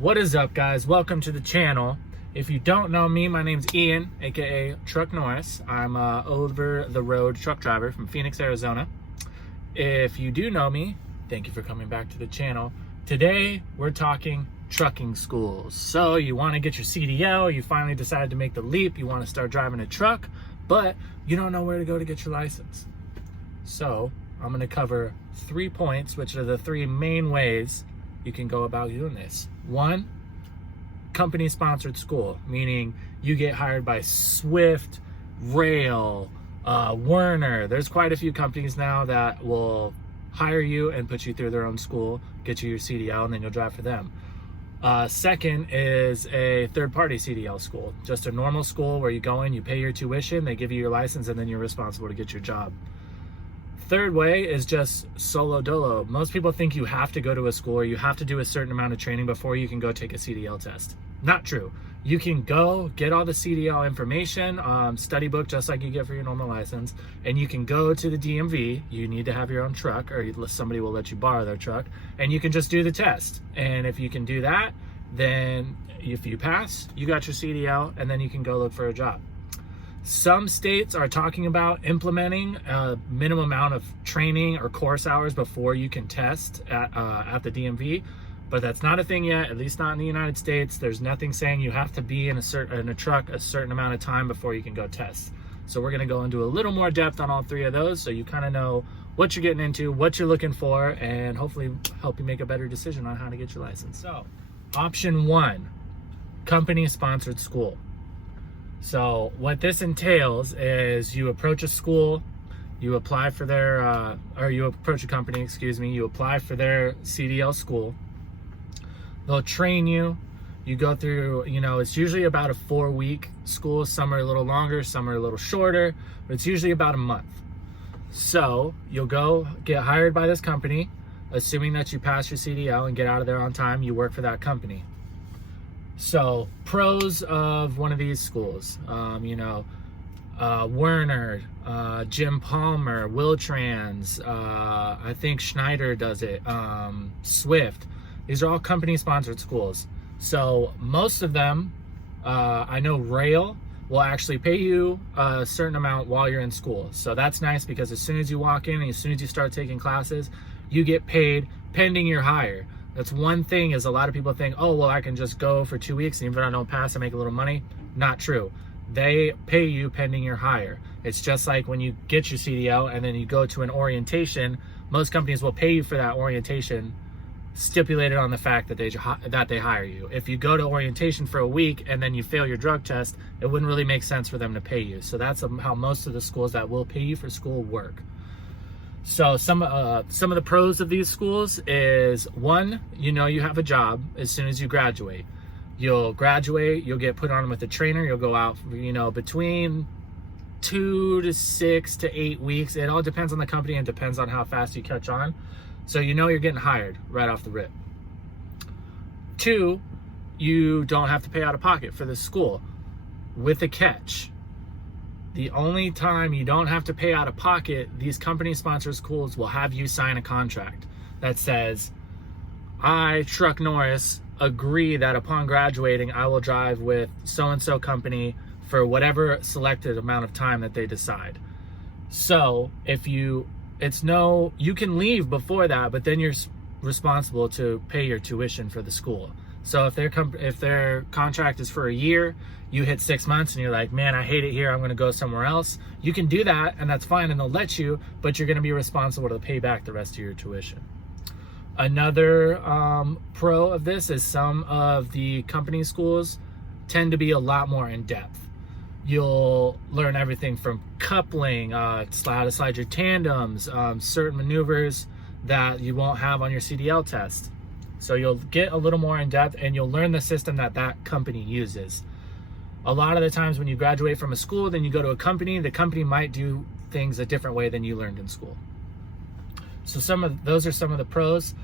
What is up, guys? Welcome to the channel. If you don't know me, my name's Ian, aka Truck Norris. I'm a over-the-road truck driver from Phoenix, Arizona. If you do know me, thank you for coming back to the channel. Today, we're talking trucking schools. So you want to get your CDL, you finally decided to make the leap, you want to start driving a truck, but you don't know where to go to get your license. So I'm going to cover 3 points, which are the 3 main ways you can go about doing this. 1, company-sponsored school, meaning you get hired by Swift, Rail, Werner. There's quite a few companies now that will hire you and put you through their own school, get you your CDL, and then you'll drive for them. Second is a third-party CDL school, just a normal school where you go in, you pay your tuition, they give you your license, and then you're responsible to get your job. Third way is just solo dolo. Most people think you have to go to a school or you have to do a certain amount of training before you can go take a CDL test. Not true. You can go get all the CDL information, study book just like you get for your normal license, and you can go to the DMV. You need to have your own truck or somebody will let you borrow their truck, and you can just do the test. And if you can do that, then if you pass, you got your CDL, and then you can go look for a job. Some states are talking about implementing a minimum amount of training or course hours before you can test at the DMV, but that's not a thing yet, at least not in the United States. There's nothing saying you have to be in a truck a certain amount of time before you can go test. So we're going to go into a little more depth on all 3 of those so you kind of know what you're getting into, what you're looking for, and hopefully help you make a better decision on how to get your license. So, option 1, company-sponsored school. So what this entails is you approach a school, you apply for their, you approach a company, you apply for their CDL school. They'll train you. You go through, it's usually about a 4-week school. Some are a little longer, some are a little shorter, but it's usually about a month. So you'll go get hired by this company, assuming that you pass your CDL and get out of there on time, you work for that company. So pros of one of these schools, Werner, Jim Palmer, Wiltrans, I think Schneider does it, Swift. These are all company-sponsored schools. So most of them, I know Rail will actually pay you a certain amount while you're in school. So that's nice because as soon as you walk in and as soon as you start taking classes, you get paid pending your hire. That's one thing is a lot of people think, oh, well, I can just go for 2 weeks and even if I don't pass, I make a little money. Not true. They pay you pending your hire. It's just like when you get your CDL and then you go to an orientation, most companies will pay you for that orientation stipulated on the fact that they hire you. If you go to orientation for a week and then you fail your drug test, it wouldn't really make sense for them to pay you. So that's how most of the schools that will pay you for school work. So some of the pros of these schools is 1, you have a job as soon as you graduate. You'll graduate, you'll get put on with a trainer, you'll go out, between 2 to 6 to 8 weeks. It all depends on the company and depends on how fast you catch on. So you're getting hired right off the rip. 2, you don't have to pay out of pocket for this school, with a catch. The only time you don't have to pay out of pocket, these company-sponsored schools will have you sign a contract that says, I, Truck Norris, agree that upon graduating, I will drive with so-and-so company for whatever selected amount of time that they decide. So you can leave before that, but then you're responsible to pay your tuition for the school. So if their contract is for a year, you hit 6 months and you're like, man, I hate it here, I'm going to go somewhere else. You can do that and that's fine and they'll let you, but you're going to be responsible to pay back the rest of your tuition. Another pro of this is some of the company schools tend to be a lot more in depth. You'll learn everything from coupling, how to slide your tandems, certain maneuvers that you won't have on your CDL test. So you'll get a little more in depth and you'll learn the system that thcompany uses. A lot of the times when you graduate from a school, then you go to a company, the company might do things a different way than you learned in school. So those are some of the pros.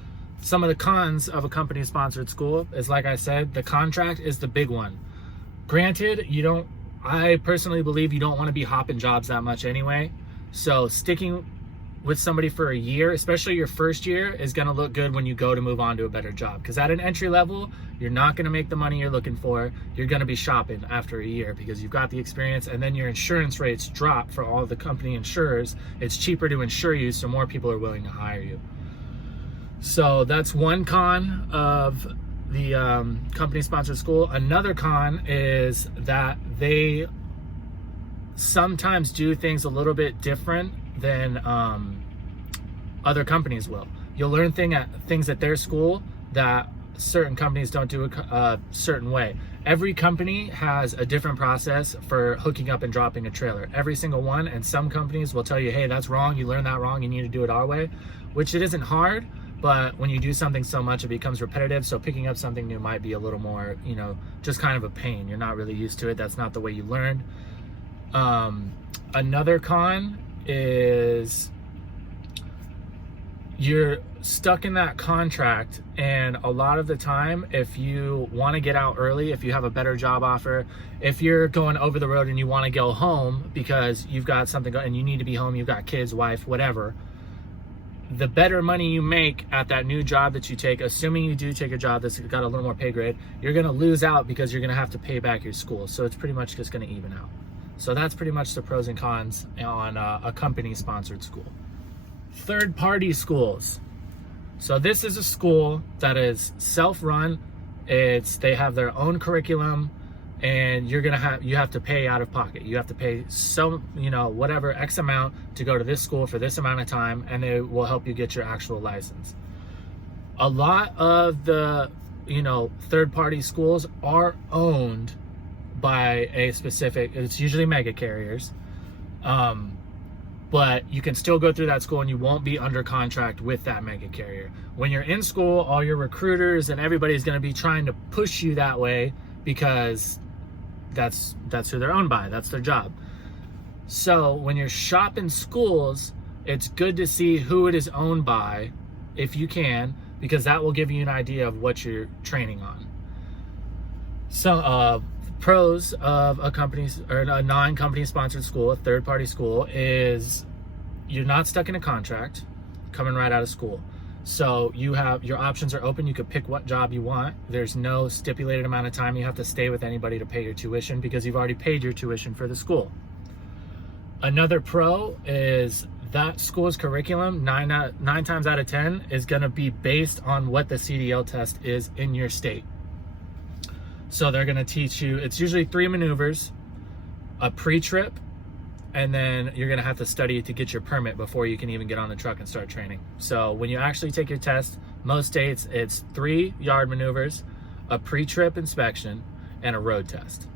Some of the cons of a company-sponsored school is, like I said, the contract is the big one. Granted, I personally believe you don't want to be hopping jobs that much anyway. So sticking with somebody for a year, especially your first year, is going to look good when you go to move on to a better job. Because at an entry level, you're not going to make the money you're looking for. You're going to be shopping after a year because you've got the experience, and then your insurance rates drop for all the company insurers. It's cheaper to insure you, so more people are willing to hire you. So that's one con of the company-sponsored school. Another con is that they sometimes do things a little bit different than other companies will. You'll learn things at their school that certain companies don't do a certain way. Every company has a different process for hooking up and dropping a trailer. Every single one. And some companies will tell you, hey, that's wrong. You learned that wrong. You need to do it our way, which it isn't hard. But when you do something so much, it becomes repetitive. So picking up something new might be a little more, just kind of a pain. You're not really used to it. That's not the way you learned. Another con is you're stuck in that contract, and a lot of the time, if you want to get out early, if you have a better job offer, if you're going over the road and you want to go home because you've got something and you need to be home, you've got kids, wife, whatever, the better money you make at that new job that you take, assuming you do take a job that's got a little more pay grade, you're going to lose out because you're going to have to pay back your school. So it's pretty much just going to even out. So that's pretty much the pros and cons on a company-sponsored school. Third-party schools. So this is a school that is self-run. They have their own curriculum, and you have to pay out of pocket. You have to pay whatever X amount to go to this school for this amount of time, and they will help you get your actual license. A lot of the third-party schools are owned by a specific, it's usually mega carriers, but you can still go through that school and you won't be under contract with that mega carrier. When you're in school, all your recruiters and everybody's going to be trying to push you that way because that's who they're owned by. That's their job. So when you're shopping schools, it's good to see who it is owned by if you can, because that will give you an idea of what you're training on. So pros of a non-company sponsored school, a third-party school, is you're not stuck in a contract coming right out of school. So your options are open. You could pick what job you want. There's no stipulated amount of time you have to stay with anybody to pay your tuition because you've already paid your tuition for the school. Another pro is that school's curriculum, nine times out of 10, is going to be based on what the CDL test is in your state. So they're going to teach you, it's usually 3 maneuvers, a pre-trip, and then you're going to have to study to get your permit before you can even get on the truck and start training. So when you actually take your test, most states, it's 3 yard maneuvers, a pre-trip inspection, and a road test.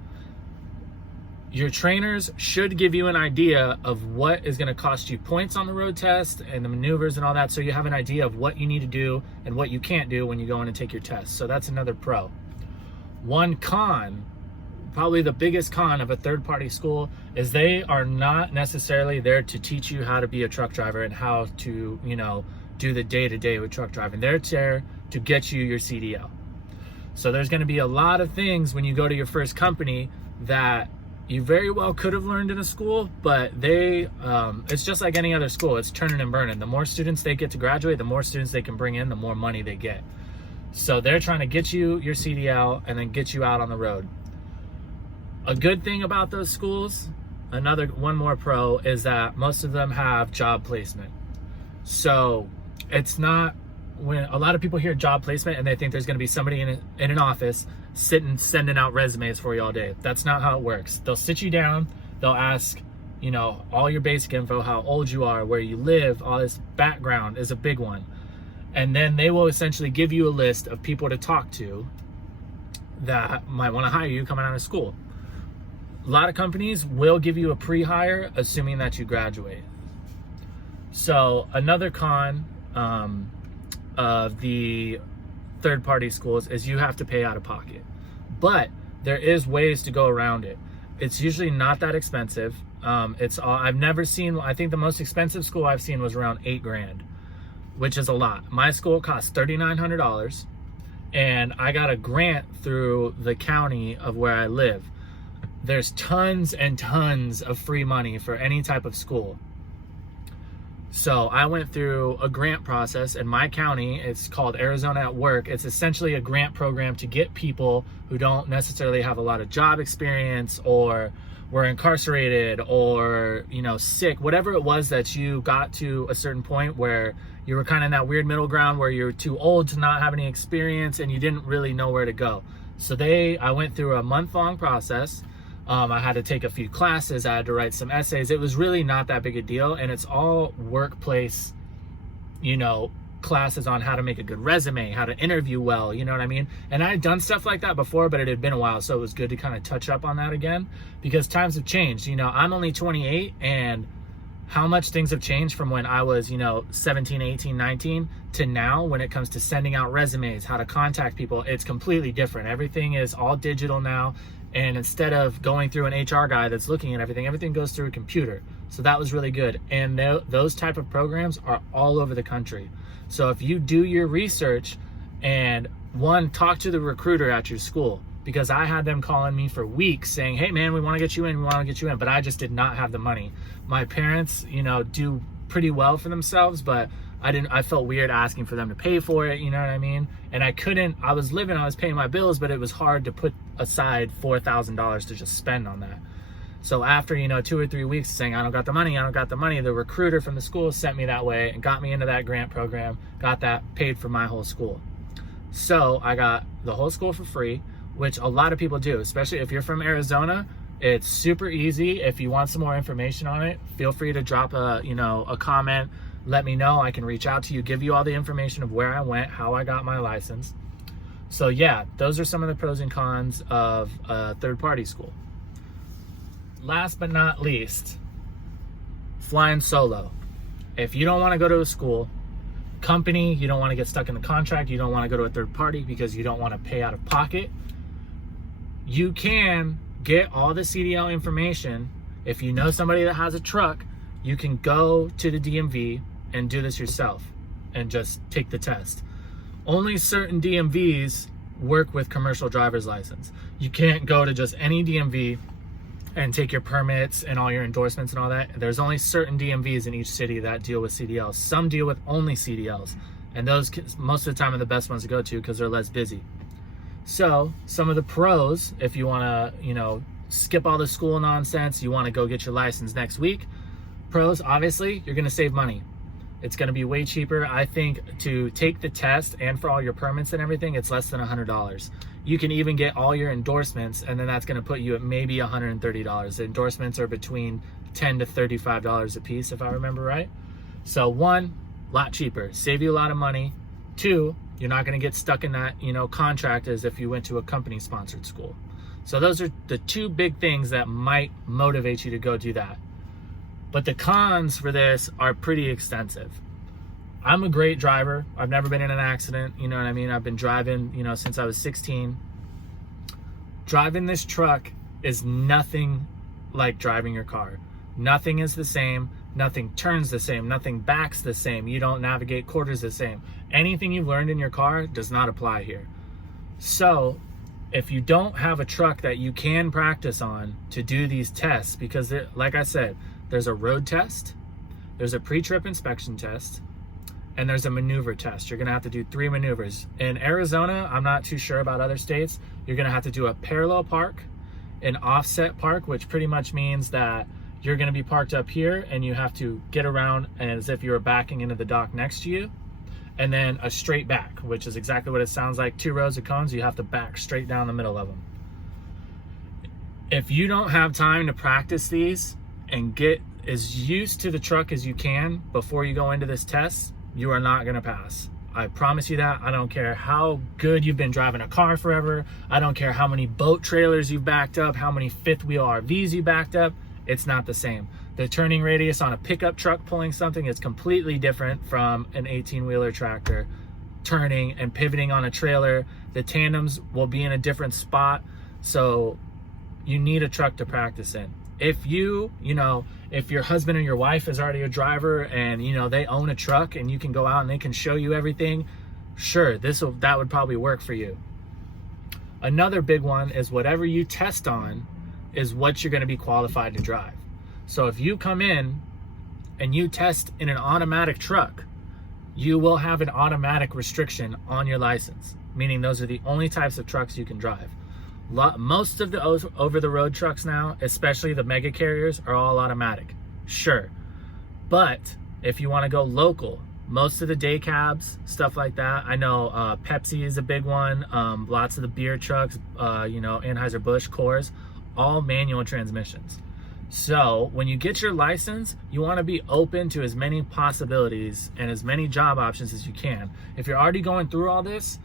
Your trainers should give you an idea of what is going to cost you points on the road test and the maneuvers and all that, so you have an idea of what you need to do and what you can't do when you go in and take your test. So that's another pro. One con, probably the biggest con of a third-party school, is they are not necessarily there to teach you how to be a truck driver and how to, do the day-to-day with truck driving. They're there to get you your CDL. So there's going to be a lot of things when you go to your first company that you very well could have learned in a school, but it's just like any other school. It's turning and burning. The more students they get to graduate, the more students they can bring in, the more money they get. So they're trying to get you your CDL and then get you out on the road. A good thing about those schools, one more pro, is that most of them have job placement. So it's not, when a lot of people hear job placement and they think there's going to be somebody in an office sending out resumes for you all day. That's not how it works. They'll sit you down, they'll ask, all your basic info, how old you are, where you live, all this background is a big one. And then they will essentially give you a list of people to talk to that might want to hire you coming out of school. A lot of companies will give you a pre-hire, assuming that you graduate. So another con of the third-party schools is you have to pay out of pocket. But there is ways to go around it. It's usually not that expensive. I've never seen, I think the most expensive school I've seen was around $8,000. Which is a lot. My school cost $3,900, and I got a grant through the county of where I live. There's tons and tons of free money for any type of school. So I went through a grant process in my county. It's called Arizona at Work. It's essentially a grant program to get people who don't necessarily have a lot of job experience or were incarcerated or, you know, sick, whatever it was that you got to a certain point where you were kind of in that weird middle ground where you're too old to not have any experience and you didn't really know where to go. So I went through a month-long process. I had to take a few classes. I had to write some essays. It was really not that big a deal. And it's all workplace, you know, classes on how to make a good resume, how to interview well, you know what I mean? And I had done stuff like that before, but it had been a while. So it was good to kind of touch up on that again because times have changed. You know, I'm only 28 and how much things have changed from when I was, you know, 17, 18, 19 to now when it comes to sending out resumes, how to contact people. It's completely different. Everything is all digital now. And instead of going through an HR guy that's looking at everything goes through a computer. So that was really good. And those type of programs are all over the country. So if you do your research and talk to the recruiter at your school, because I had them calling me for weeks saying, hey man, we want to get you in, but I just did not have the money. My parents, you know, do pretty well for themselves, but I felt weird asking for them to pay for it, you know what I mean? And I was paying my bills, but it was hard to put aside $4,000 to just spend on that. So after, you know, 2 or 3 weeks saying, I don't got the money, the recruiter from the school sent me that way and got me into that grant program, got that paid for my whole school. So I got the whole school for free, which a lot of people do, especially if you're from Arizona. It's super easy. If you want some more information on it, feel free to drop a comment. Let me know. I can reach out to you, give you all the information of where I went, how I got my license. So yeah, those are some of the pros and cons of a third-party school. Last but not least, flying solo. If you don't want to go to a school company, you don't want to get stuck in the contract, you don't want to go to a third party because you don't want to pay out of pocket, you can get all the CDL information. If you know somebody that has a truck, you can go to the DMV and do this yourself and just take the test. Only certain DMVs work with commercial driver's license. You can't go to just any DMV and take your permits and all your endorsements and all that. There's only certain DMVs in each city that deal with CDLs. Some deal with only CDLs, and those most of the time are the best ones to go to because they're less busy. So some of the pros, if you want to, you know, skip all the school nonsense, you want to go get your license next week. Pros, obviously, you're going to save money. It's going to be way cheaper. I think to take the test and for all your permits and everything, it's less than $100. You can even get all your endorsements, and then that's going to put you at maybe $130. The endorsements are between $10 to $35 a piece, if I remember right. So one, lot cheaper, save you a lot of money. Two, you're not going to get stuck in that, you know, contract as if you went to a company-sponsored school. So those are the two big things that might motivate you to go do that. But the cons for this are pretty extensive. I'm a great driver. I've never been in an accident. You know what I mean? I've been driving, you know, since I was 16. Driving this truck is nothing like driving your car. Nothing is the same. Nothing turns the same. Nothing backs the same. You don't navigate quarters the same. Anything you've learned in your car does not apply here. So if you don't have a truck that you can practice on to do these tests, because like I said, there's a road test, there's a pre-trip inspection test, and there's a maneuver test. You're gonna have to do 3 maneuvers. In Arizona, I'm not too sure about other states, you're gonna have to do a parallel park, an offset park, which pretty much means that you're gonna be parked up here and you have to get around as if you were backing into the dock next to you, and then a straight back, which is exactly what it sounds like. 2 rows of cones, you have to back straight down the middle of them. If you don't have time to practice these and get as used to the truck as you can before you go into this test, you are not gonna pass. I promise you that. I don't care how good you've been driving a car forever. I don't care how many boat trailers you've backed up, how many 5th wheel RVs you backed up. It's not the same. The turning radius on a pickup truck pulling something is completely different from an 18-wheeler tractor turning and pivoting on a trailer. The tandems will be in a different spot. So you need a truck to practice in. If if your husband or your wife is already a driver and, you know, they own a truck and you can go out and they can show you everything, sure, that would probably work for you. Another big one is whatever you test on is what you're going to be qualified to drive. So if you come in and you test in an automatic truck, you will have an automatic restriction on your license, meaning those are the only types of trucks you can drive. Most of the over-the-road trucks now, especially the mega carriers, are all automatic. Sure. But if you want to go local, most of the day cabs, stuff like that, I know Pepsi is a big one, lots of the beer trucks, Anheuser-Busch, Coors, all manual transmissions. So when you get your license, you want to be open to as many possibilities and as many job options as you can. If you're already going through all this,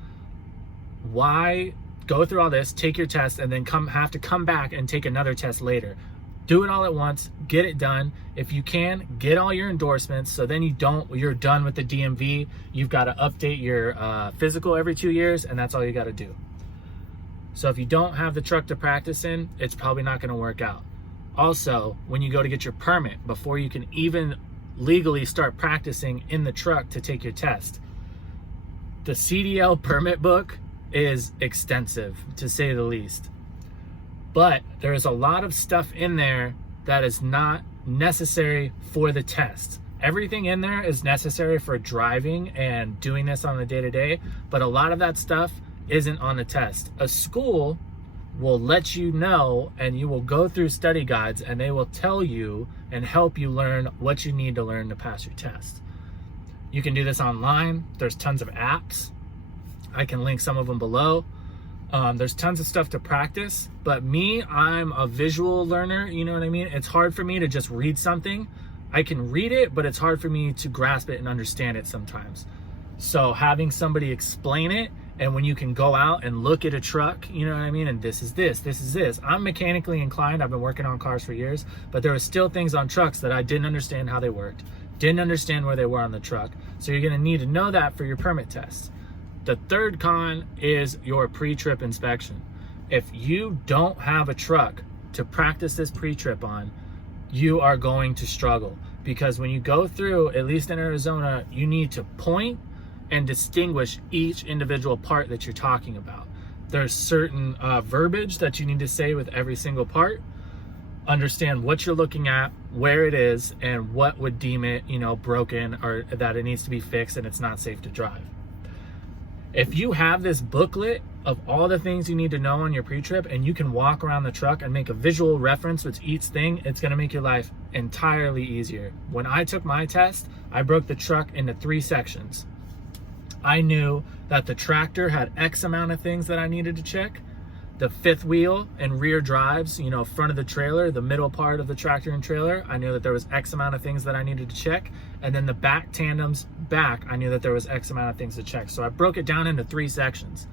why go through all this, take your test, and then have to come back and take another test later? Do it all at once, get it done. If you can, get all your endorsements, so then you're done with the DMV. You've got to update your physical every 2 years, and that's all you got to do. So if you don't have the truck to practice in, it's probably not going to work out. Also, when you go to get your permit, before you can even legally start practicing in the truck to take your test, the CDL permit book is extensive, to say the least. But there's a lot of stuff in there that is not necessary for the test. Everything in there is necessary for driving and doing this on the day-to-day, but a lot of that stuff isn't on the test. A school will let you know, and you will go through study guides, and they will tell you and help you learn what you need to learn to pass your test. You can do this online. There's tons of apps. I can link some of them below. There's tons of stuff to practice, but me, I'm a visual learner, you know what I mean? It's hard for me to just read something. I can read it, but it's hard for me to grasp it and understand it sometimes. So having somebody explain it, and when you can go out and look at a truck, you know what I mean? And this is this, this is this. I'm mechanically inclined. I've been working on cars for years, but there were still things on trucks that I didn't understand how they worked, didn't understand where they were on the truck. So you're gonna need to know that for your permit test. The third con is your pre-trip inspection. If you don't have a truck to practice this pre-trip on, you are going to struggle, because when you go through, at least in Arizona, you need to point and distinguish each individual part that you're talking about. There's certain verbiage that you need to say with every single part. Understand what you're looking at, where it is, and what would deem it, broken, or that it needs to be fixed and it's not safe to drive. If you have this booklet of all the things you need to know on your pre-trip, and you can walk around the truck and make a visual reference with each thing, it's gonna make your life entirely easier. When I took my test, I broke the truck into 3 sections. I knew that the tractor had X amount of things that I needed to check. The fifth wheel and rear drives, front of the trailer, the middle part of the tractor and trailer, I knew that there was X amount of things that I needed to check. And then the back tandems back, I knew that there was X amount of things to check. So I broke it down into 3 sections.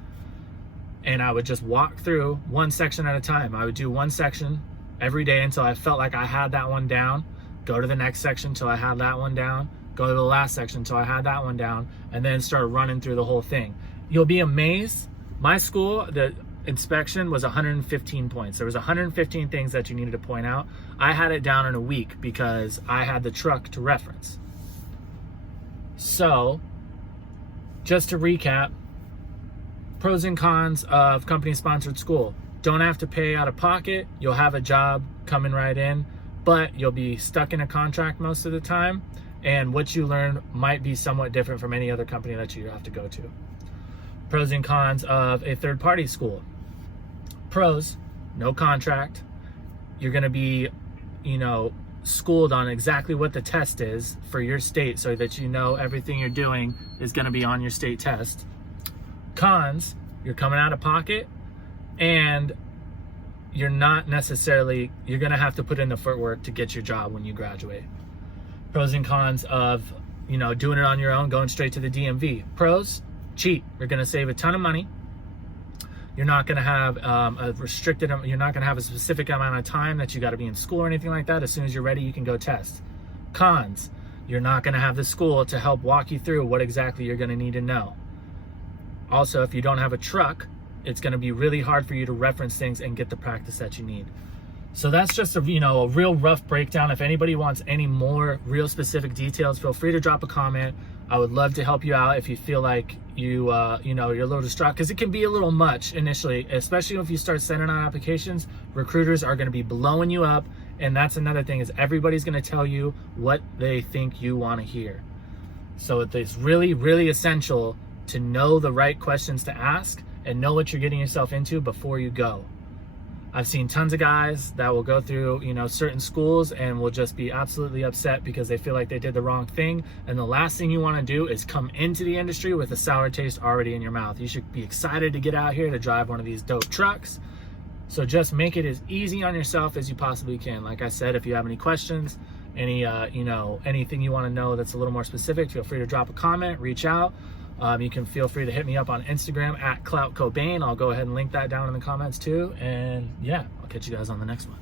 And I would just walk through one section at a time. I would do one section every day until I felt like I had that one down, go to the next section until I had that one down, go to the last section until I had that one down, and then start running through the whole thing. You'll be amazed. My school, the inspection was 115 points. There was 115 things that you needed to point out. I had it down in a week because I had the truck to reference. So, just to recap, pros and cons of company-sponsored school. Don't have to pay out of pocket. You'll have a job coming right in, but you'll be stuck in a contract most of the time, and what you learn might be somewhat different from any other company that you have to go to. Pros and cons of a third-party school. Pros, no contract. You're gonna be, schooled on exactly what the test is for your state, so that everything you're doing is gonna be on your state test. Cons, you're coming out of pocket, and you're gonna have to put in the footwork to get your job when you graduate. Pros and cons of, doing it on your own, going straight to the DMV. Pros, cheap. You're gonna save a ton of money. You're not gonna have you're not gonna have a specific amount of time that you gotta be in school or anything like that. As soon as you're ready, you can go test. Cons, you're not gonna have the school to help walk you through what exactly you're gonna need to know. Also, if you don't have a truck, it's gonna be really hard for you to reference things and get the practice that you need. So that's just a real rough breakdown. If anybody wants any more real specific details, feel free to drop a comment. I would love to help you out if you feel like you know, you're a little distraught, because it can be a little much initially, especially if you start sending out applications. Recruiters are going to be blowing you up, and that's another thing, is everybody's going to tell you what they think you want to hear. So it's really, really essential to know the right questions to ask and know what you're getting yourself into before you go. I've seen tons of guys that will go through, you know, certain schools and will just be absolutely upset because they feel like they did the wrong thing. And the last thing you want to do is come into the industry with a sour taste already in your mouth. You should be excited to get out here to drive one of these dope trucks. So just make it as easy on yourself as you possibly can. Like I said, if you have any questions, any, you know, anything you want to know that's a little more specific, feel free to drop a comment, reach out. You can feel free to hit me up on Instagram at CloutCobain. I'll go ahead and link that down in the comments too. And yeah, I'll catch you guys on the next one.